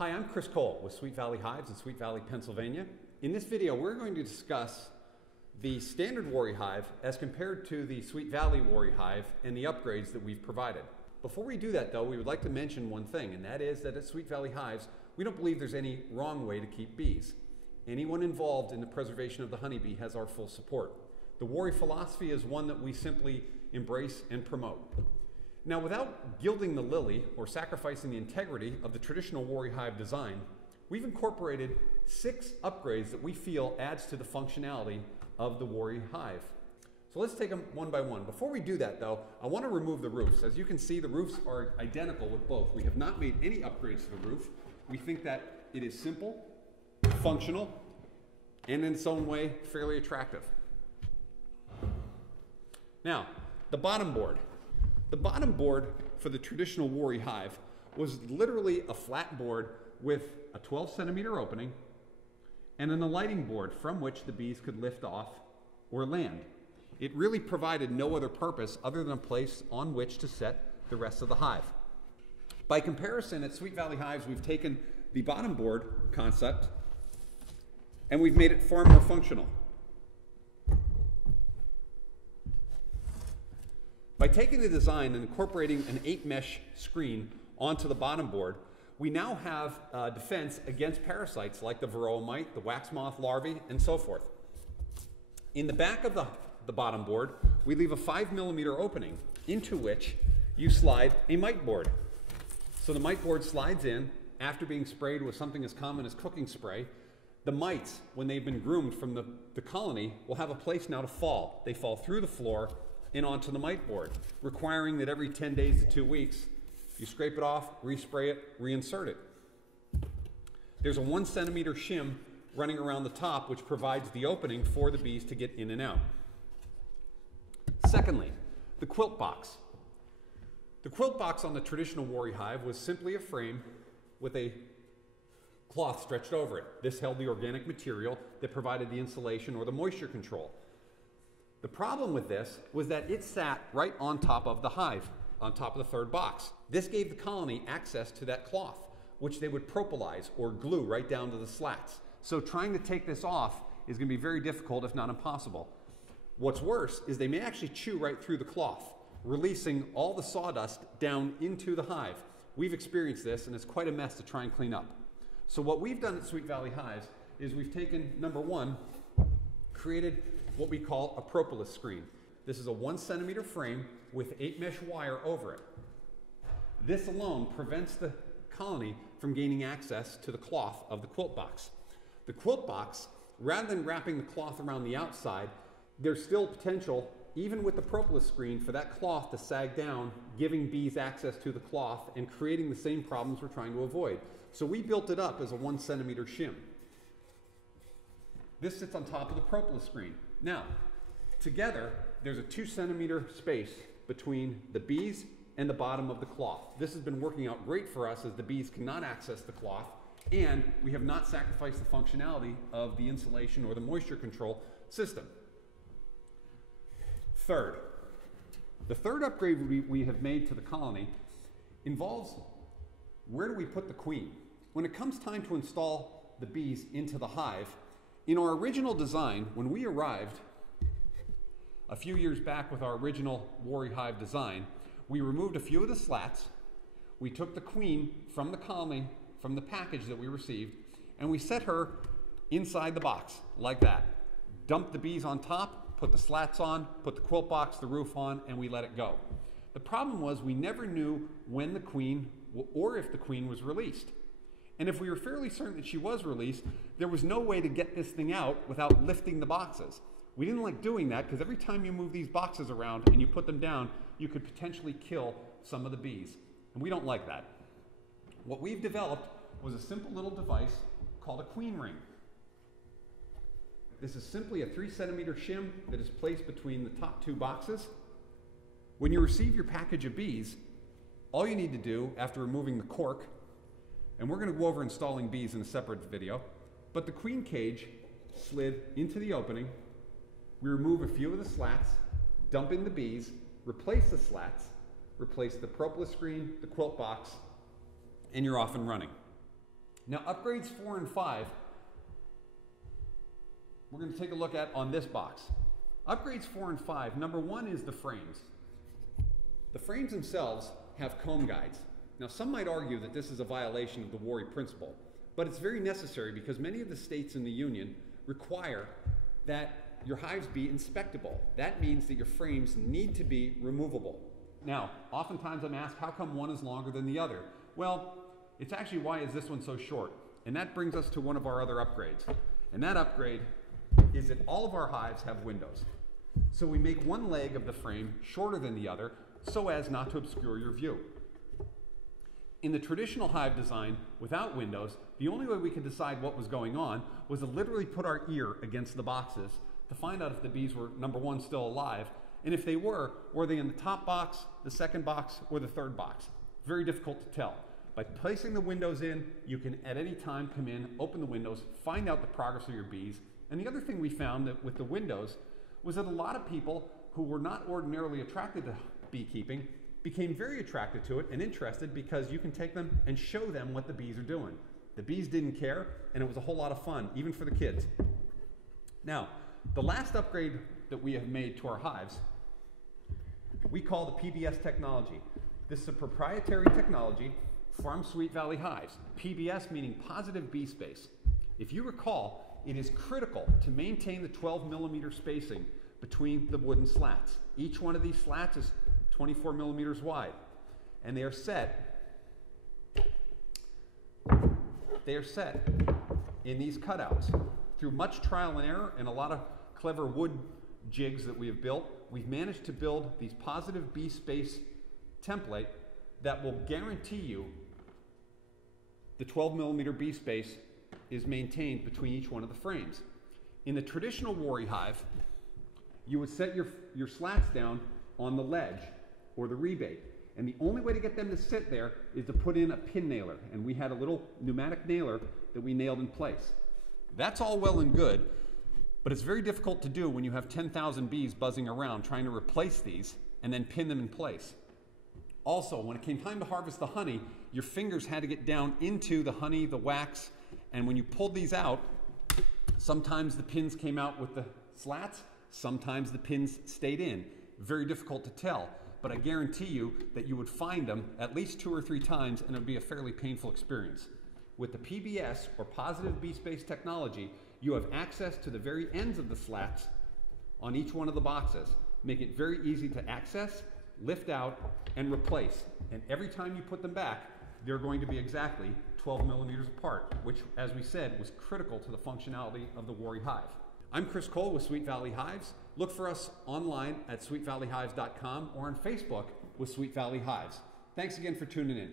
Hi, I'm Chris Cole with Sweet Valley Hives in Sweet Valley, Pennsylvania. In this video, we're going to discuss the standard Warre Hive as compared to the Sweet Valley Warre Hive and the upgrades that we've provided. Before we do that though, we would like to mention one thing, and that is that at Sweet Valley Hives, we don't believe there's any wrong way to keep bees. Anyone involved in the preservation of the honeybee has our full support. The Warre philosophy is one that we simply embrace and promote. Now, without gilding the lily or sacrificing the integrity of the traditional Warre Hive design, we've incorporated 6 upgrades that we feel adds to the functionality of the Warre Hive. So let's take them one by one. Before we do that though, I want to remove the roofs. As you can see, the roofs are identical with both. We have not made any upgrades to the roof. We think that it is simple, functional, and in its own way, fairly attractive. Now, the bottom board. The bottom board for the traditional Warre Hive was literally a flat board with a 12 centimeter opening and an alighting board from which the bees could lift off or land. It really provided no other purpose other than a place on which to set the rest of the hive. By comparison, at Sweet Valley Hives, we've taken the bottom board concept and we've made it far more functional. By taking the design and incorporating an 8-mesh screen onto the bottom board, we now have defense against parasites like the varroa mite, the wax moth larvae, and so forth. In the back of the bottom board, we leave a 5mm opening into which you slide a mite board. So the mite board slides in after being sprayed with something as common as cooking spray. The mites, when they've been groomed from the colony, will have a place now to fall. They fall through the floor and onto the mite board, requiring that every 10 days to 2 weeks, you scrape it off, respray it, reinsert it. There's a 1 centimeter shim running around the top, which provides the opening for the bees to get in and out. Secondly, the quilt box. The quilt box on the traditional Warre Hive was simply a frame with a cloth stretched over it. This held the organic material that provided the insulation or the moisture control. The problem with this was that it sat right on top of the hive, on top of the third box. This gave the colony access to that cloth, which they would propolize or glue right down to the slats. So trying to take this off is going to be very difficult, if not impossible. What's worse is they may actually chew right through the cloth, releasing all the sawdust down into the hive. We've experienced this, and it's quite a mess to try and clean up. So what we've done at Sweet Valley Hives is we've taken, number one, created what we call a propolis screen. This is a 1 centimeter frame with 8-mesh wire over it. This alone prevents the colony from gaining access to the cloth of the quilt box. The quilt box, rather than wrapping the cloth around the outside, there's still potential, even with the propolis screen, for that cloth to sag down, giving bees access to the cloth and creating the same problems we're trying to avoid. So we built it up as a 1 centimeter shim. This sits on top of the propolis screen. Now, together, there's a 2 centimeter space between the bees and the bottom of the cloth. This has been working out great for us as the bees cannot access the cloth, and we have not sacrificed the functionality of the insulation or the moisture control system. Third, the third upgrade we have made to the colony involves where do we put the queen? When it comes time to install the bees into the hive, in our original design, when we arrived a few years back with our original Warre Hive design, we removed a few of the slats, we took the queen from the colony, from the package that we received, and we set her inside the box, like that. Dumped the bees on top, put the slats on, put the quilt box, the roof on, and we let it go. The problem was we never knew when the queen, or if the queen was released. And if we were fairly certain that she was released, there was no way to get this thing out without lifting the boxes. We didn't like doing that because every time you move these boxes around and you put them down, you could potentially kill some of the bees. And we don't like that. What we've developed was a simple little device called a queen ring. This is simply a 3 centimeter shim that is placed between the top 2 boxes. When you receive your package of bees, all you need to do after removing the cork, and we're going to go over installing bees in a separate video, but the queen cage slid into the opening. We remove a few of the slats, dump in the bees, replace the slats, replace the propolis screen, the quilt box, and you're off and running. Now upgrades 4 and 5, we're going to take a look at on this box. Upgrades 4 and 5, number 1 is the frames. The frames themselves have comb guides. Now some might argue that this is a violation of the Warre principle, but it's very necessary because many of the states in the Union require that your hives be inspectable. That means that your frames need to be removable. Now, oftentimes I'm asked, how come one is longer than the other? Well, it's actually why is this one so short? And that brings us to one of our other upgrades. And that upgrade is that all of our hives have windows. So we make one leg of the frame shorter than the other so as not to obscure your view. In the traditional hive design, without windows, the only way we could decide what was going on was to literally put our ear against the boxes to find out if the bees were, number 1, still alive, and if they were they in the top box, the second box, or the third box? Very difficult to tell. By placing the windows in, you can at any time come in, open the windows, find out the progress of your bees. And the other thing we found that with the windows was that a lot of people who were not ordinarily attracted to beekeeping became very attracted to it and interested because you can take them and show them what the bees are doing. The bees didn't care, and it was a whole lot of fun, even for the kids. Now, the last upgrade that we have made to our hives, we call the Pbs Technology. This is a proprietary technology from Sweet Valley Hives. PBS meaning positive bee space. If you recall, it is critical to maintain the 12mm spacing between the wooden slats. Each one of these slats is 24 millimeters wide, and they are set in these cutouts. Through much trial and error and a lot of clever wood jigs that we have built, we've managed to build these positive bee space template that will guarantee you the 12mm bee space is maintained between each one of the frames. In the traditional Warre hive, you would set your slats down on the ledge or the rebate. And the only way to get them to sit there is to put in a pin nailer. And we had a little pneumatic nailer that we nailed in place. That's all well and good, but it's very difficult to do when you have 10,000 bees buzzing around trying to replace these and then pin them in place. Also, when it came time to harvest the honey, your fingers had to get down into the honey, the wax, and when you pulled these out, sometimes the pins came out with the slats, sometimes the pins stayed in. Very difficult to tell, but I guarantee you that you would find them at least 2 or 3 times and it would be a fairly painful experience. With the PBS, or positive bee space technology, you have access to the very ends of the slats on each one of the boxes. Make it very easy to access, lift out, and replace. And every time you put them back, they're going to be exactly 12mm apart, which, as we said, was critical to the functionality of the Warre Hive. I'm Chris Cole with Sweet Valley Hives. Look for us online at sweetvalleyhives.com or on Facebook with Sweet Valley Hives. Thanks again for tuning in.